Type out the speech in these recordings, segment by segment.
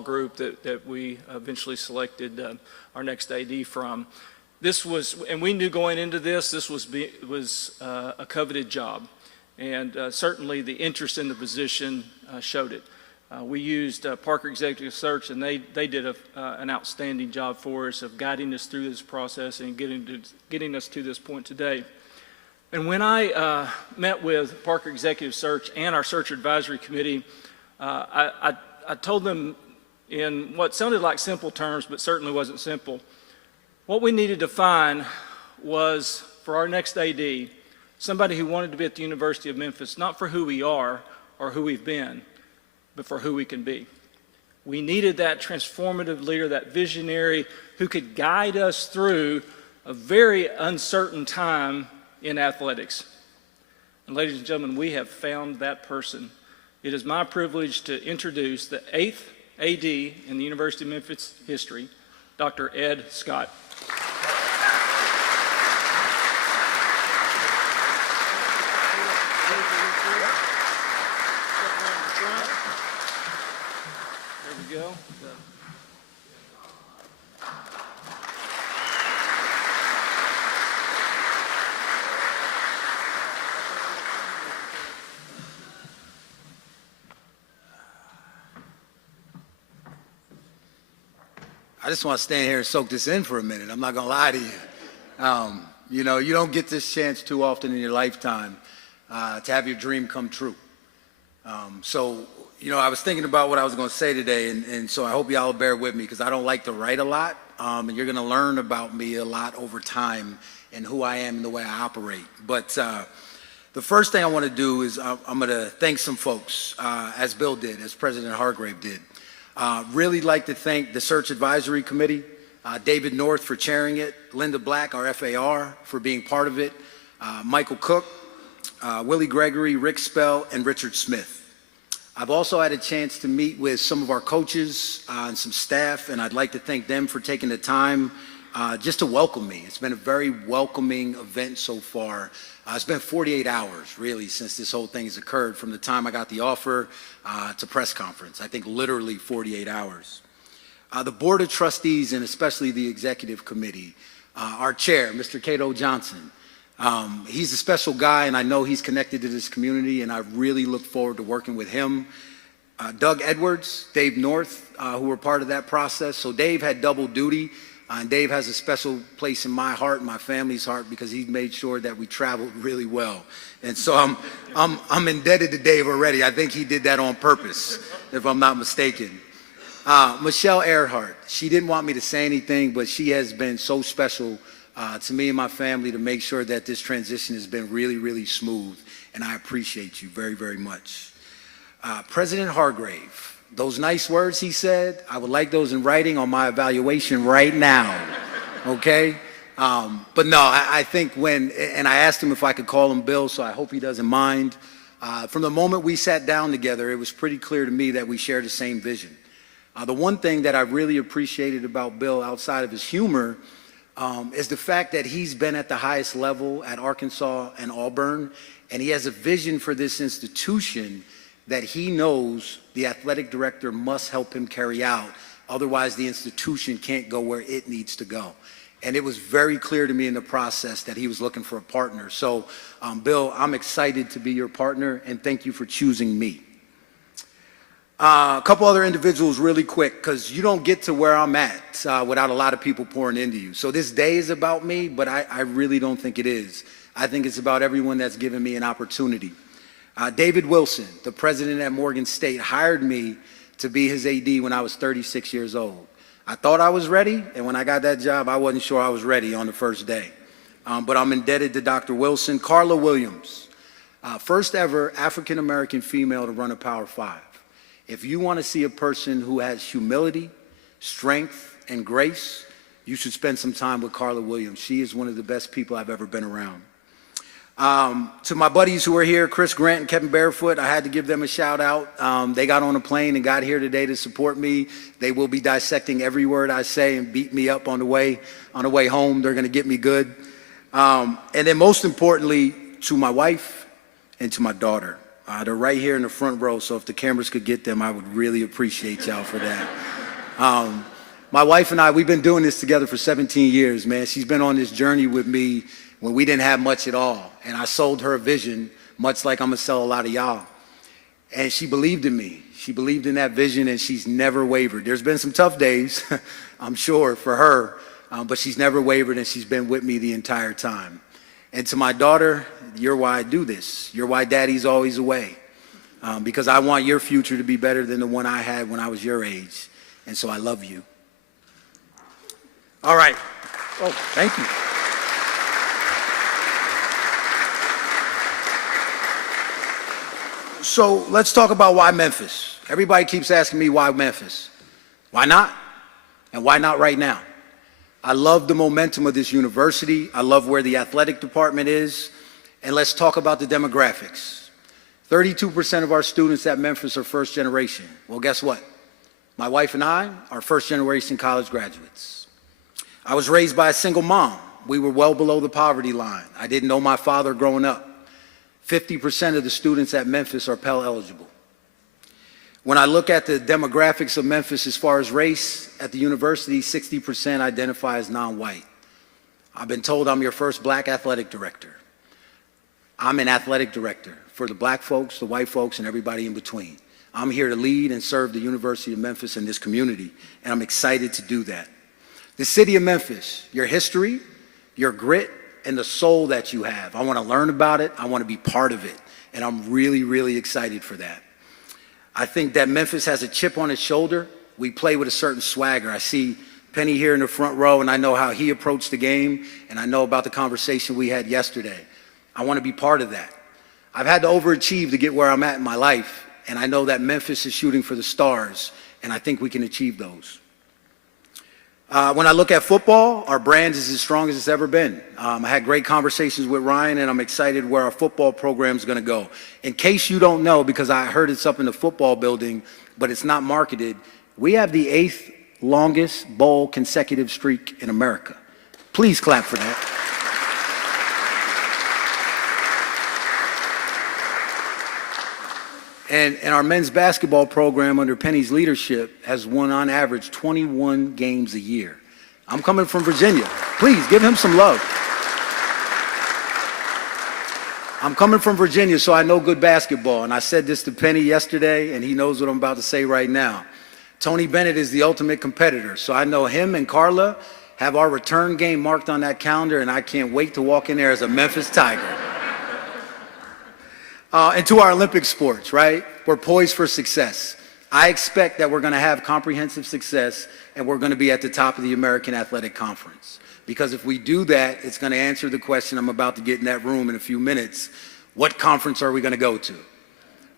group that we eventually selected our next AD from. This was, and we knew going into this was a coveted job, and certainly the interest in the position showed it. We used Parker Executive Search, and they did an outstanding job for us of guiding us through this process and getting us to this point today. And when I met with Parker Executive Search and our Search Advisory Committee, I told them in what sounded like simple terms, but certainly wasn't simple. What we needed to find was, for our next AD, somebody who wanted to be at the University of Memphis, not for who we are or who we've been, but for who we can be. We needed that transformative leader, that visionary who could guide us through a very uncertain time in athletics. And ladies and gentlemen, we have found that person. It is my privilege to introduce the 8th AD in the University of Memphis history, Dr. Ed Scott. There we go. I just want to stand here and soak this in for a minute. I'm not going to lie to you. You know, you don't get this chance too often in your lifetime to have your dream come true. So, you know, I was thinking about what I was going to say today, and so I hope y'all will bear with me because I don't like to write a lot, and you're going to learn about me a lot over time and who I am and the way I operate. But the first thing I want to do is I'm going to thank some folks, as Bill did, as President Hargrave did. Really like to thank the Search Advisory Committee, David North for chairing it, Linda Black, our FAR, for being part of it, Michael Cook, Willie Gregory, Rick Spell, and Richard Smith. I've also had a chance to meet with some of our coaches and some staff, and I'd like to thank them for taking the time just to welcome me. It's been a very welcoming event so far. It's been 48 hours, really, since this whole thing has occurred, from the time I got the offer to press conference. I think literally 48 hours. The Board of Trustees, and especially the Executive Committee, our chair, Mr. Cato Johnson, he's a special guy, and I know he's connected to this community, and I really look forward to working with him. Doug Edwards, Dave North, who were part of that process. So Dave had double duty. And Dave has a special place in my heart and my family's heart because he made sure that we traveled really well. And so I'm indebted to Dave already. I think he did that on purpose, if I'm not mistaken. Michelle Earhart, she didn't want me to say anything, but she has been so special to me and my family to make sure that this transition has been really, really smooth. And I appreciate you very, very much. President Hargrave. Those nice words he said, I would like those in writing on my evaluation right now, okay? But no, I think and I asked him if I could call him Bill, so I hope he doesn't mind. From the moment we sat down together, it was pretty clear to me that we shared the same vision. The one thing that I really appreciated about Bill, outside of his humor, is the fact that he's been at the highest level at Arkansas and Auburn, and he has a vision for this institution that he knows the athletic director must help him carry out. Otherwise, the institution can't go where it needs to go. And it was very clear to me in the process that he was looking for a partner. So, Bill, I'm excited to be your partner, and thank you for choosing me. A couple other individuals really quick, because you don't get to where I'm at without a lot of people pouring into you. So this day is about me, but I really don't think it is. I think it's about everyone that's given me an opportunity. David Wilson, the president at Morgan State, hired me to be his AD when I was 36 years old. I thought I was ready, and when I got that job, I wasn't sure I was ready on the first day. But I'm indebted to Dr. Wilson. Carla Williams, first ever African-American female to run a Power 5. If you want to see a person who has humility, strength, and grace, you should spend some time with Carla Williams. She is one of the best people I've ever been around. To my buddies who are here, Chris Grant and Kevin Barefoot, I had to give them a shout out. They got on a plane and got here today to support me. They will be dissecting every word I say and beat me up on the way home. They're going to get me good. And then most importantly, to my wife and to my daughter. They're right here in the front row, so if the cameras could get them, I would really appreciate y'all for that. My wife and I, we've been doing this together for 17 years, man. She's been on this journey with me when we didn't have much at all. And I sold her a vision, much like I'm gonna sell a lot of y'all. And she believed in me. She believed in that vision, and she's never wavered. There's been some tough days, I'm sure, for her, but she's never wavered, and she's been with me the entire time. And to my daughter, you're why I do this. You're why Daddy's always away, because I want your future to be better than the one I had when I was your age. And so I love you. All right. Oh, thank you. So let's talk about why Memphis. Everybody keeps asking me why Memphis. Why not? And why not right now? I love the momentum of this university. I love where the athletic department is. And let's talk about the demographics. 32% of our students at Memphis are first generation. Well, guess what? My wife and I are first generation college graduates. I was raised by a single mom. We were well below the poverty line. I didn't know my father growing up. 50% of the students at Memphis are Pell eligible. When I look at the demographics of Memphis as far as race, at the university, 60% identify as non-white. I've been told I'm your first black athletic director. I'm an athletic director for the black folks, the white folks, and everybody in between. I'm here to lead and serve the University of Memphis and this community, and I'm excited to do that. The city of Memphis, your history, your grit, and the soul that you have. I want to learn about it. I want to be part of it. And I'm really, really excited for that. I think that Memphis has a chip on its shoulder. We play with a certain swagger. I see Penny here in the front row, and I know how he approached the game, and I know about the conversation we had yesterday. I want to be part of that. I've had to overachieve to get where I'm at in my life, and I know that Memphis is shooting for the stars, and I think we can achieve those. When I look at football, our brand is as strong as it's ever been. I had great conversations with Ryan, and I'm excited where our football program is going to go. In case you don't know, because I heard it's up in the football building, but it's not marketed, we have the 8th longest bowl consecutive streak in America. Please clap for that. And our men's basketball program under Penny's leadership has won on average 21 games a year. I'm coming from Virginia. Please give him some love. I'm coming from Virginia, so I know good basketball. And I said this to Penny yesterday, and he knows what I'm about to say right now. Tony Bennett is the ultimate competitor. So I know him and Carla have our return game marked on that calendar, and I can't wait to walk in there as a Memphis Tiger. And to our Olympic sports, right? We're poised for success. I expect that we're going to have comprehensive success, and we're going to be at the top of the American Athletic Conference. Because if we do that, it's going to answer the question I'm about to get in that room in a few minutes. What conference are we going to go to?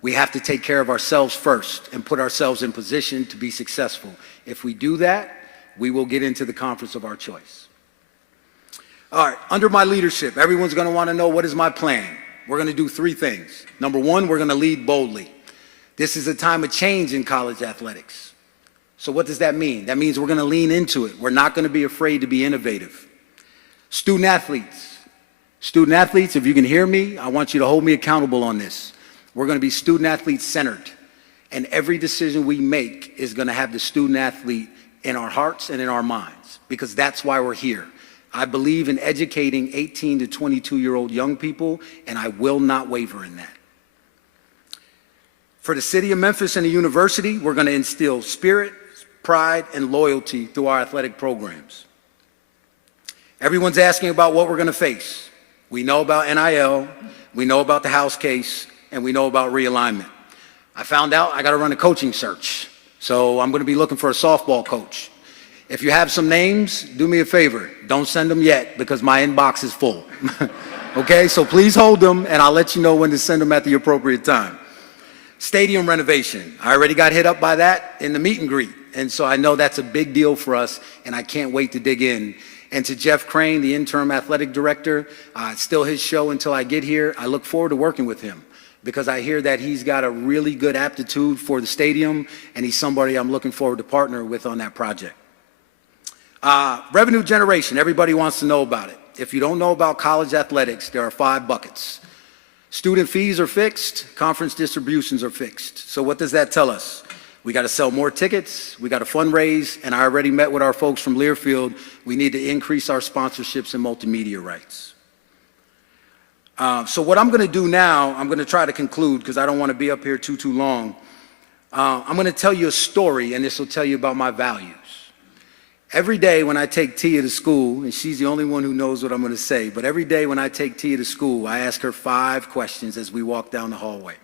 We have to take care of ourselves first and put ourselves in position to be successful. If we do that, we will get into the conference of our choice. All right, under my leadership, everyone's going to want to know, what is my plan? We're going to do 3 things. Number 1, we're going to lead boldly. This is a time of change in college athletics. So what does that mean? That means we're going to lean into it. We're not going to be afraid to be innovative. Student athletes, if you can hear me, I want you to hold me accountable on this. We're going to be student athlete centered. And every decision we make is going to have the student athlete in our hearts and in our minds, because that's why we're here. I believe in educating 18 to 22-year-old young people, and I will not waver in that. For the city of Memphis and the university, we're going to instill spirit, pride, and loyalty through our athletic programs. Everyone's asking about what we're going to face. We know about NIL, we know about the House case, and we know about realignment. I found out I got to run a coaching search, so I'm going to be looking for a softball coach. If you have some names, do me a favor. Don't send them yet, because my inbox is full. Okay, so please hold them, and I'll let you know when to send them at the appropriate time. Stadium renovation. I already got hit up by that in the meet and greet, and so I know that's a big deal for us, and I can't wait to dig in. And to Jeff Crane, the interim athletic director, it's still his show until I get here. I look forward to working with him, because I hear that he's got a really good aptitude for the stadium, and he's somebody I'm looking forward to partner with on that project. Revenue generation, everybody wants to know about it. If you don't know about college athletics, there are 5 buckets. Student fees are fixed, conference distributions are fixed. So what does that tell us? We got to sell more tickets, we got to fundraise, and I already met with our folks from Learfield. We need to increase our sponsorships and multimedia rights. So what I'm going to do now, I'm going to try to conclude because I don't want to be up here too long. I'm going to tell you a story, and this will tell you about my values. Every day when I take Tia to school, and she's the only one who knows what I'm going to say, but every day when I take Tia to school, I ask her 5 questions as we walk down the hallway,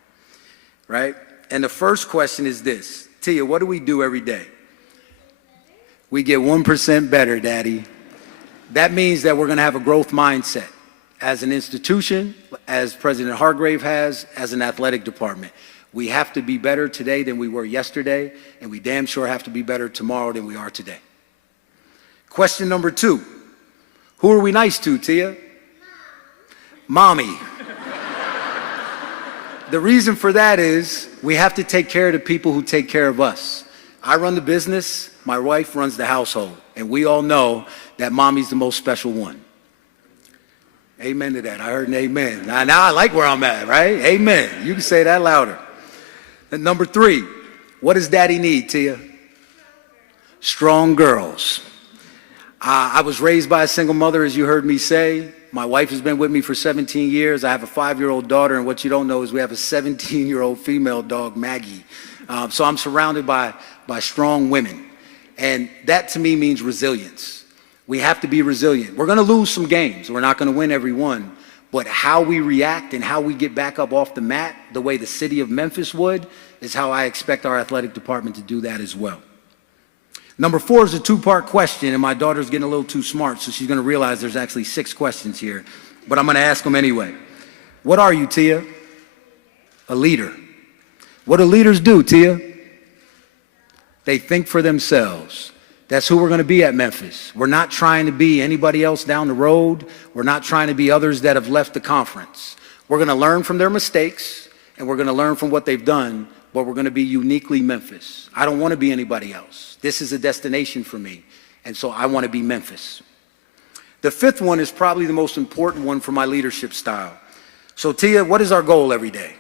right? And the first question is this: Tia, what do we do every day? We get 1% better, Daddy. That means that we're going to have a growth mindset as an institution, as President Hargrave has, as an athletic department. We have to be better today than we were yesterday, and we damn sure have to be better tomorrow than we are today. Question number 2, who are we nice to, Tia? Mommy. The reason for that is we have to take care of the people who take care of us. I run the business, my wife runs the household, and we all know that mommy's the most special one. Amen to that. I heard an amen. Now I like where I'm at, right? Amen. You can say that louder. And number 3, what does Daddy need, Tia? Strong girls. I was raised by a single mother, as you heard me say. My wife has been with me for 17 years. I have a 5-year-old daughter, and what you don't know is we have a 17-year-old female dog, Maggie. So I'm surrounded by strong women, and that to me means resilience. We have to be resilient. We're going to lose some games. We're not going to win every one, but how we react and how we get back up off the mat, the way the city of Memphis would, is how I expect our athletic department to do that as well. Number 4 is a 2-part question, and my daughter's getting a little too smart, so she's going to realize there's actually 6 questions here, but I'm going to ask them anyway. What are you, Tia? A leader. What do leaders do, Tia? They think for themselves. That's who we're going to be at Memphis. We're not trying to be anybody else down the road. We're not trying to be others that have left the conference. We're going to learn from their mistakes, and we're going to learn from what they've done, but we're going to be uniquely Memphis. I don't want to be anybody else. This is a destination for me, and so I want to be Memphis. The 5th one is probably the most important one for my leadership style. So Tia, what is our goal every day?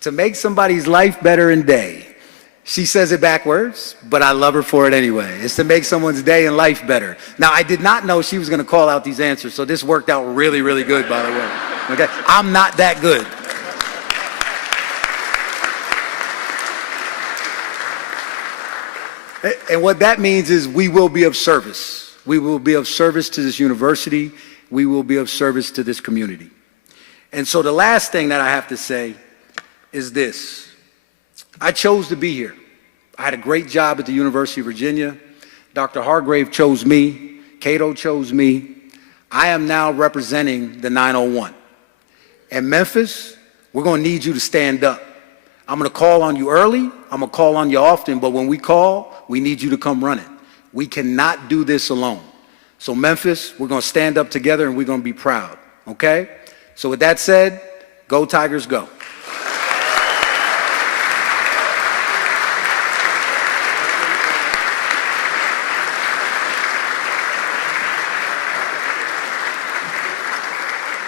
To make somebody's life better in day. She says it backwards, but I love her for it anyway. It's to make someone's day and life better. Now, I did not know she was going to call out these answers, so this worked out really, really good, by the way. Okay? I'm not that good. And what that means is we will be of service. We will be of service to this university. We will be of service to this community. And so the last thing that I have to say is this. I chose to be here. I had a great job at the University of Virginia. Dr. Hargrave chose me. Cato chose me. I am now representing the 901. And Memphis, we're going to need you to stand up. I'm going to call on you early. I'm going to call on you often, but when we call, we need you to come running. We cannot do this alone. So Memphis, we're going to stand up together and we're going to be proud, okay? So with that said, go Tigers, go.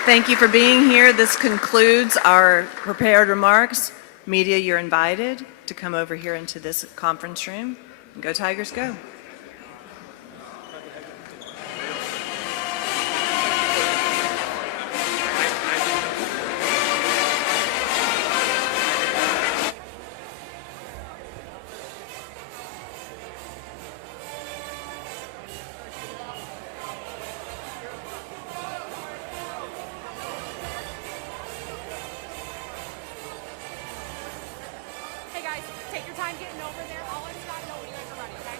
Thank you for being here. This concludes our prepared remarks. Media, you're invited to come over here into this conference room. And go Tigers, go. Hey guys, take your time getting over there. I'll let Scott know when you guys are ready, okay?